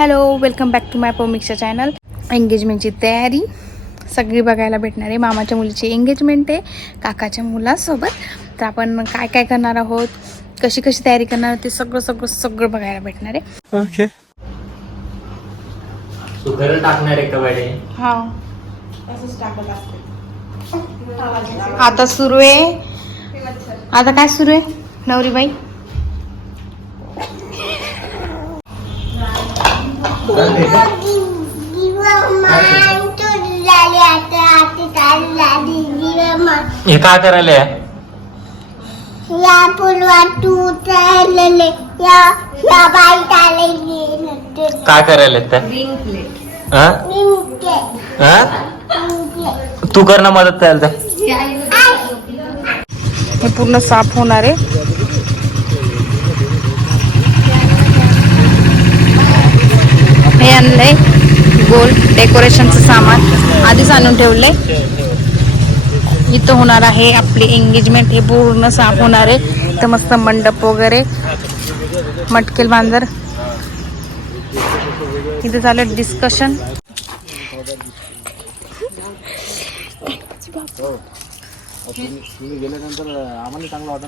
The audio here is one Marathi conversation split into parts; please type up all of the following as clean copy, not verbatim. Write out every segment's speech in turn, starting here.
Hello, welcome back to my Paumiksha channel. एंगेजमेंटची तयारी सगळी बघायला भेटणार आहे. मामाच्या मुलीची एंगेजमेंट आहे काकाच्या मुलासोबत. तर आपण काय काय करणार आहोत, कशी कशी तयारी करणार आहोत, ते सगळं बघायला भेटणार आहे. ओके. सुगर टाकणार आहे का बाडे? हा, असंच टाकत असते. आता सुरू आहे. आता काय सुरू आहे नवरीबाई? हे काय करायला काय करायला तू कर ना मदत करायला. हे पूर्ण साफ होणार आहे. हे आणलंय गोल डेकोरेशनचं सामान, आधीच आणून ठेवलंय. इथं होणार आहे आपली एंगेजमेंट. हे पूर्ण साफ होणार आहे. तर मस्त मंडप वगैरे, मटकेल बांधर. इथं झालं डिस्कशन. गेल्यानंतर आम्हाला चांगलं वाटत.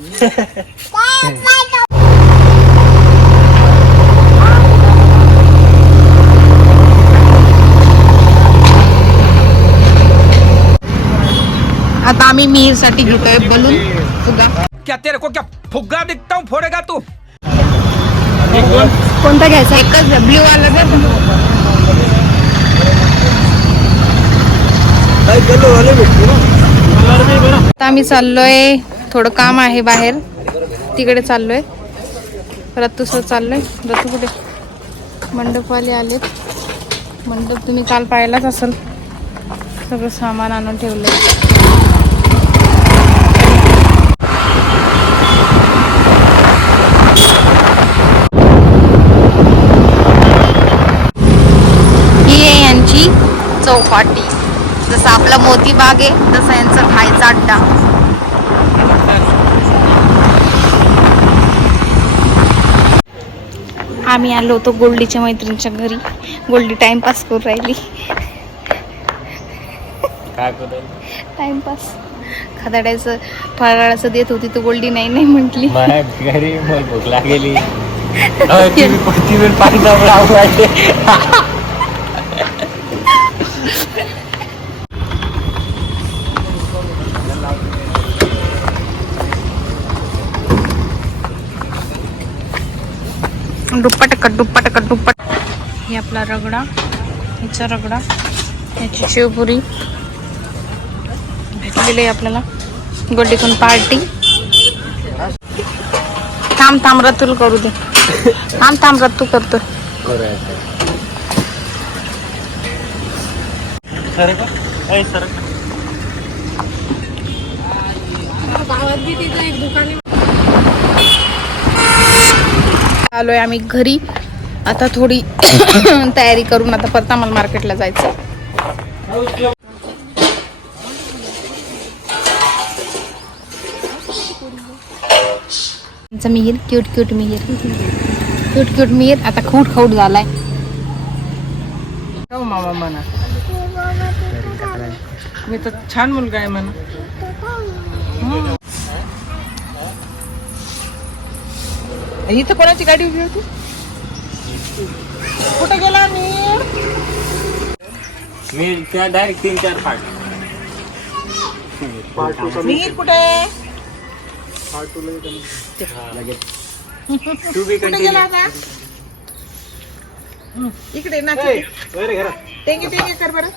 आता आम्ही मिहीर साठी घेतोय बलून फुगा. क्या तेरे को क्या फुग्गा दिखता हूँ फोड़ेगा तू? कोणता घ्यायचा? एकच ब्ल्यू वाला का? आता आम्ही चाललोय, थोडं काम आहे बाहेर, तिकडे चाललोय. रत्तू सर चाललोय. रत्तू कुठे? मंडपवाले आलेत. मंडप तुम्ही काल पाहिलाच असेल. सगळं सामान आणून ठेवलंय. ही आहे यांची चौपाटी. जसं आपला मोती बाग आहे तसं यांचा खायचा अड्डा. आम्ही आलो होतो गोल्डीच्या मैत्रिणीच्या घरी. गोल्डी टाइमपास करून राहिली. काय करू टाइमपास खदाड्याचं फराळाचं देत होती, तर गोल्डी नाही नाही म्हटली. घरी मला भूक लागेली. पाणी दुप्पट. हे आपला रगडा, ह्याचा रगडा, ह्याची शेवपुरी भेटलेली आहे आपल्याला. गोल्डीकून पार्टी. थांब रतूल करू दे. थांब रत्तू करतो. आलोय आम्ही घरी. आता थोडी तयारी करून आता परत आम्हाला मार्केटला जायचं. मिहीर क्यूट मिहीर आता खूट झालाय. मामा म्हणा, मी तर छान मुलगा आहे म्हणा. इथं कोणाची गाडी उभी होती? कुठे गेला मी त्या डायरेक्ट 3-4 फाट. मिहीर कुठे? तू बी कुठे गेला आता? इकडे ना. टेंगे कर बरं.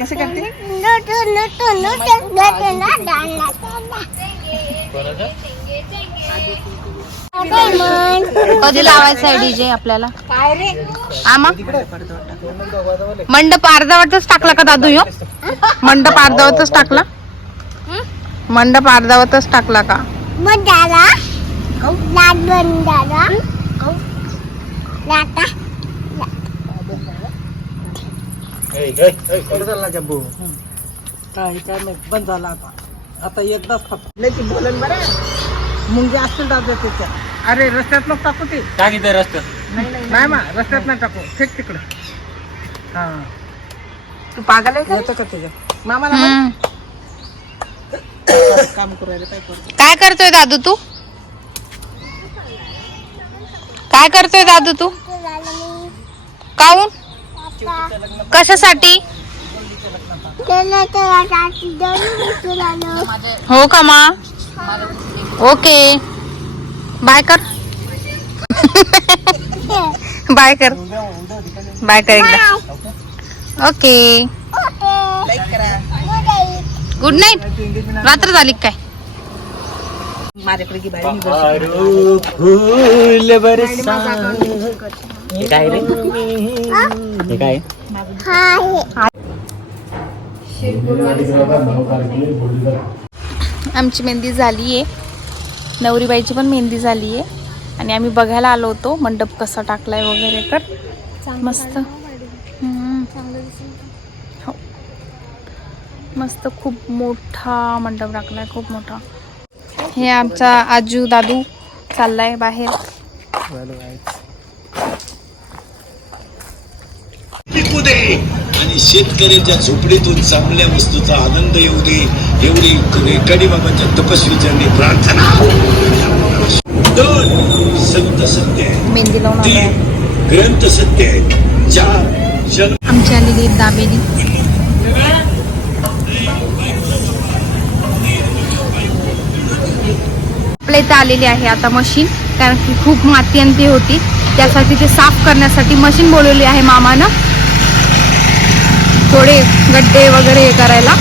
कसं करते? कधी लावायचा आहे डीजे आपल्याला? आमा मंडप अर्धावतच टाकला का दादू? यो मंडप अर्धावतच टाकला. मंडप अर्धावतच टाकला का? काय बंद झाला आता एकदाच बोलन बरं. मुंगे असतील दादा त्याच्या. अरे रस्त्यात मग टाकू ते. टाकी ते रस्त्यात. नाही मा रस्त्यात नाही टाकू फेक तिकडे. हा तू पागल आहे का? येतं का तुझ्या मामाला म्हण. हम्म. काम करू राहिले काय करतो. काय करतोय दादू तू? काय करतोय दादू तू? काऊन? कशासाठी? हो का मा? ओके बाय कर. बाय कर. बाय कर एकदा. ओके लाईक करा. Good night. रात्र झाली काय? माझ्याकडे की बाई फूल बरसा. हे काय रे? हे काय? आमची मेहंदी झाली आहे. नवरीबाईची पण मेहंदी झाली आहे. आणि आम्ही बघायला आलो होतो मंडप कसा टाकलाय वगैरे. तर मस्त. हो मस्त. खूप मोठा मंडप टाकलाय. खूप मोठा. हे आमचा आजू दादू चाललाय बाहेर. पिकू दे आणि शेतकऱ्याच्या झोपडीतून चांगल्या वस्तूचा आनंद येऊ दे एवढी कडीबाबाच्या तपस्वीचरणी प्रार्थना. 2 संत सत्य आहेत. मेहंदी लावून आलोय. 3 ग्रंथ सत्य आहेत. 4 जन्म. आमची आलेली एक दाबेली. आपल्या इथं आलेली आहे आता मशीन. कारण की खूप माती आणि ते होती त्यासाठी ते साफ करण्यासाठी मशीन बोलवली आहे मामानं. थोडे गड्डे वगैरे हे करायला.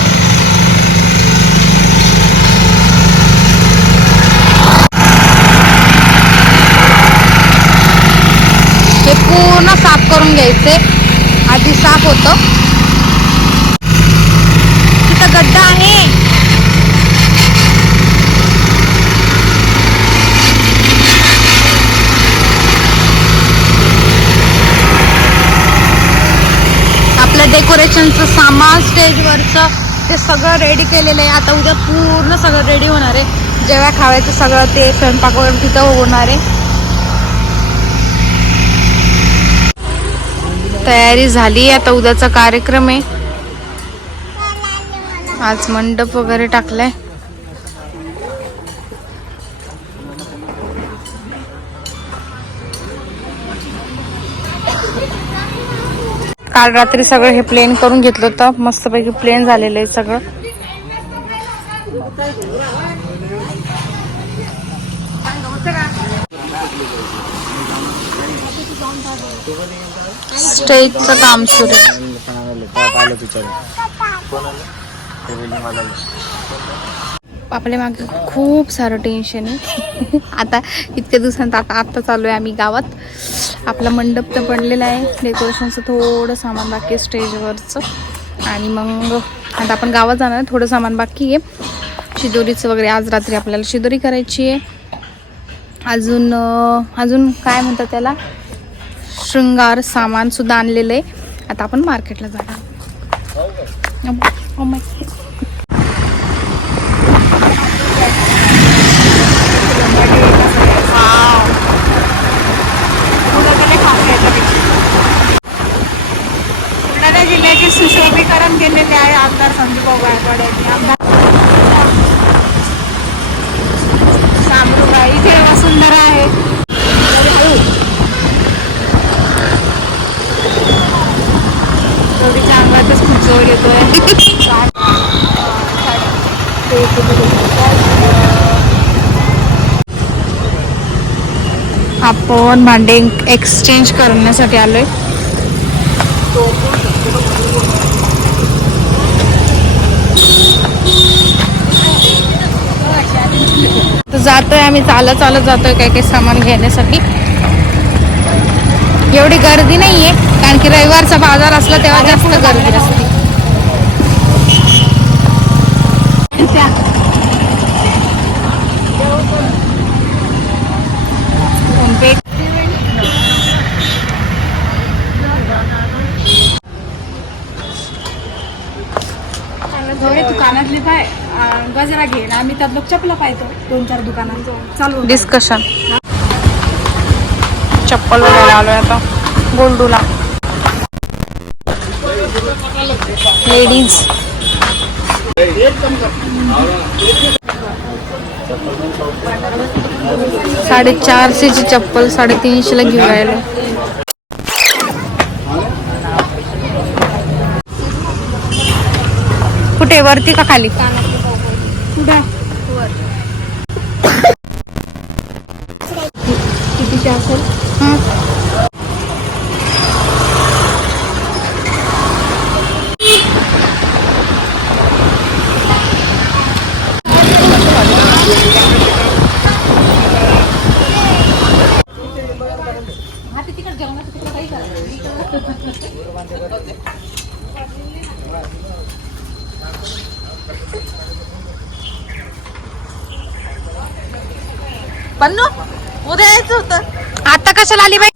हे पूर्ण साफ करून घ्यायचे. आधी साफ होतं. तिथं गड्डा आहे. आपलं डेकोरेशनचं सामान स्टेजवरचं ते सगळं रेडी केलेलं आहे. आता उद्या पूर्ण सगळं रेडी होणार आहे. जेव्हा खावायचं सगळं ते स्वयंपाक वगैरे तिथं होणार आहे. तयारी झाली. आता उद्याचा कार्यक्रम आहे. आज मंडप वगैरे टाकलाय. काल रात्री सगळं हे प्लेन करून घेतलं होतं. मस्तपैकी प्लेन झालेलं आहे सगळं. स्टेजचं काम सुरू आहे. आपल्या मागे खूप सारं टेन्शन आहे. आता इतक्या दिवसांत आता चालू आहे आम्ही गावात. आपला मंडप तर पडलेला आहे. डेकोरेशनचं थोडं सामान बाकी आहे स्टेजवरचं. आणि मग आता आपण गावात जाणार. थोडं सामान बाकी आहे. शिदोरीचं वगैरे आज रात्री आपल्याला शिदोरी करायची आहे. अजून काय म्हणतात त्याला शृंगार सामान सुद्धा आणलेलं आहे. आता आपण मार्केटला जाणार. बुलढाणा जिल्ह्याचे सुशोभीकरण केलेले आहे आमदार संदीपभाऊ गायकवाड यांनी. आमदार सामरूबाई इथे वसुंधरा आहे. रवीच्या अंगातच खूप जोर येतोय. आपण भांडे एक्सचेंज करण्यासाठी आलोय. जातोय आम्ही चालत जातोय काही सामान घेण्यासाठी. एवढी गर्दी नाहीये कारण की रविवारचा बाजार असला तेव्हा जास्त गर्दी असते. दुकानातली पाय गजरा घे ना. आम्ही त्यात लोक चपला पाहतो 2-4 दुकानात चालू डिस्कशन. चप्पल वगैरे आलोय आता गोल्डूला. लेडीज 450ची चप्पल 350ला घेऊन राहिले. कुठे वरती का खाली? कुठे कितीची असेल? पन्नू उद्या यायचं होतं. आता कशाला आली बाई?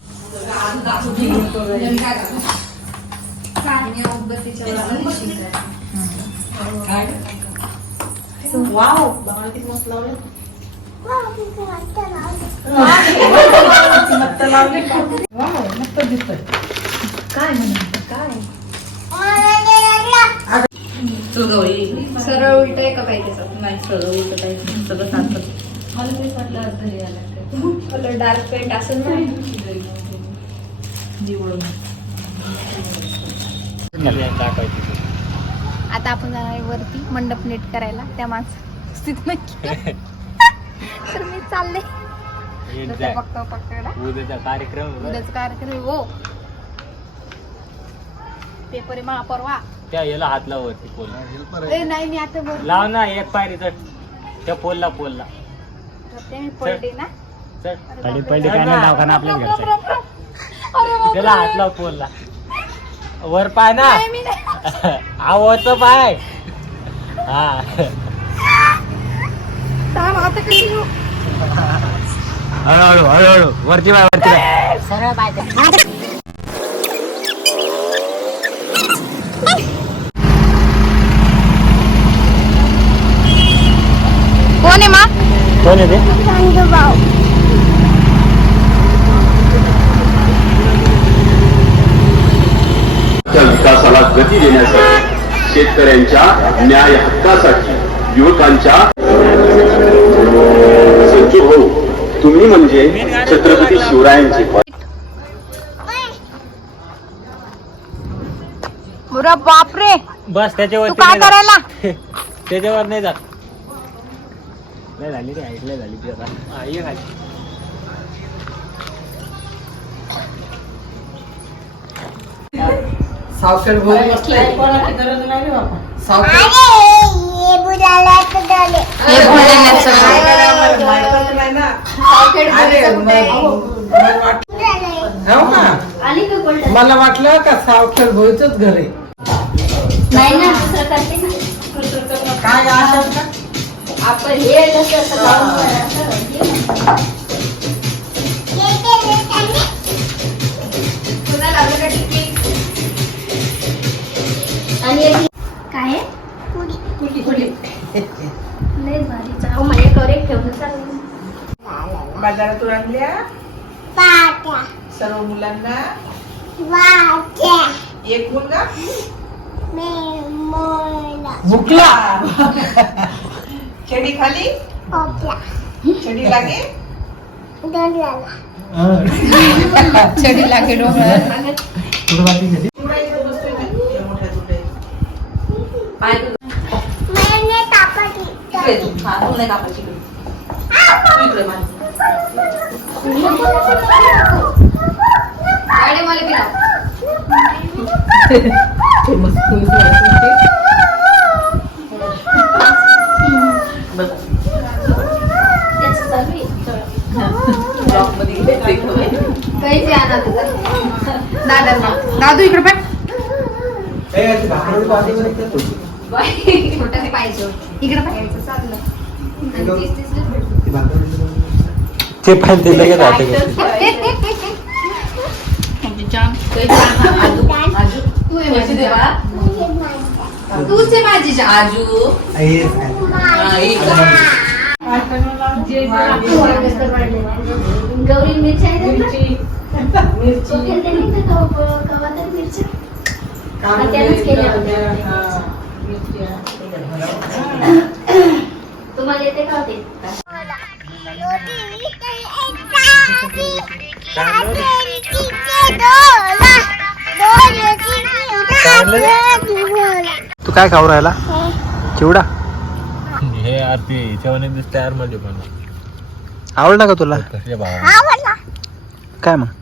सरळ उलट आहे का काही त्याचं? नाही सरळ उलट आहे सगळं सारखं. कलर डार्क पेंट असेल ना. आता आपण जाणार आहे वरती मंडप नीट करायला. त्या माणसं स्थित नक्की तर मी चालले. उद्याचा कार्यक्रम उद्याचा कार्यक्रम आहे. हो पेपर आहे महापर्वा. त्या याला हात लाव वरती पोल नाही मी आता वर लाव ना एक पायरी चढ त्या पोलला मी पडले ना. पडली काय नाही लाव का आपल्या घरचं त्याला हात लाव पोलला वर पाय ना आवच पाय हा आता कशी येऊ? हळूहळू हळूहळू वरची पाय सरळ पाय. कोण आहे मा? कोण आहे ते? विकासाला गती देण्यासाठी शेतकऱ्यांच्या न्याय हक्कासाठी युवकांच्या संजू भाऊ तुम्ही म्हणजे छत्रपती शिवरायांचे बापरे बस त्याच्यावर तू काय करायला? त्याच्यावर नाही जात. नाही झाली रे ऐकलं झाली ती आता ये खाली. सावखेड भाऊ बसलाय. गरज नाही रे बाबा. सावखेड मला वाटलं का सावखेड भाऊचंच घर आहे. काय आशा का? आपण हे कसं काय बाजारातून आणल्या सर्व मुलांना. एक मुलगा भुकला. चडी खाली चडी लागे चढी लागे डोंगर. दादू इकडे पाय. पाहिजे इकडे पाहायचं चाललं. ते पण ते लगेच राहते तूच आहे माझी आजू. गौरी मिरची आहे मिरची त्यानंच केल्या होत्या तुम्हाला येते का होते तू काय खाऊ राहिला चिवडा हे आरती जेवण दिसते यार मध्ये पण आवडला का तुला काय मग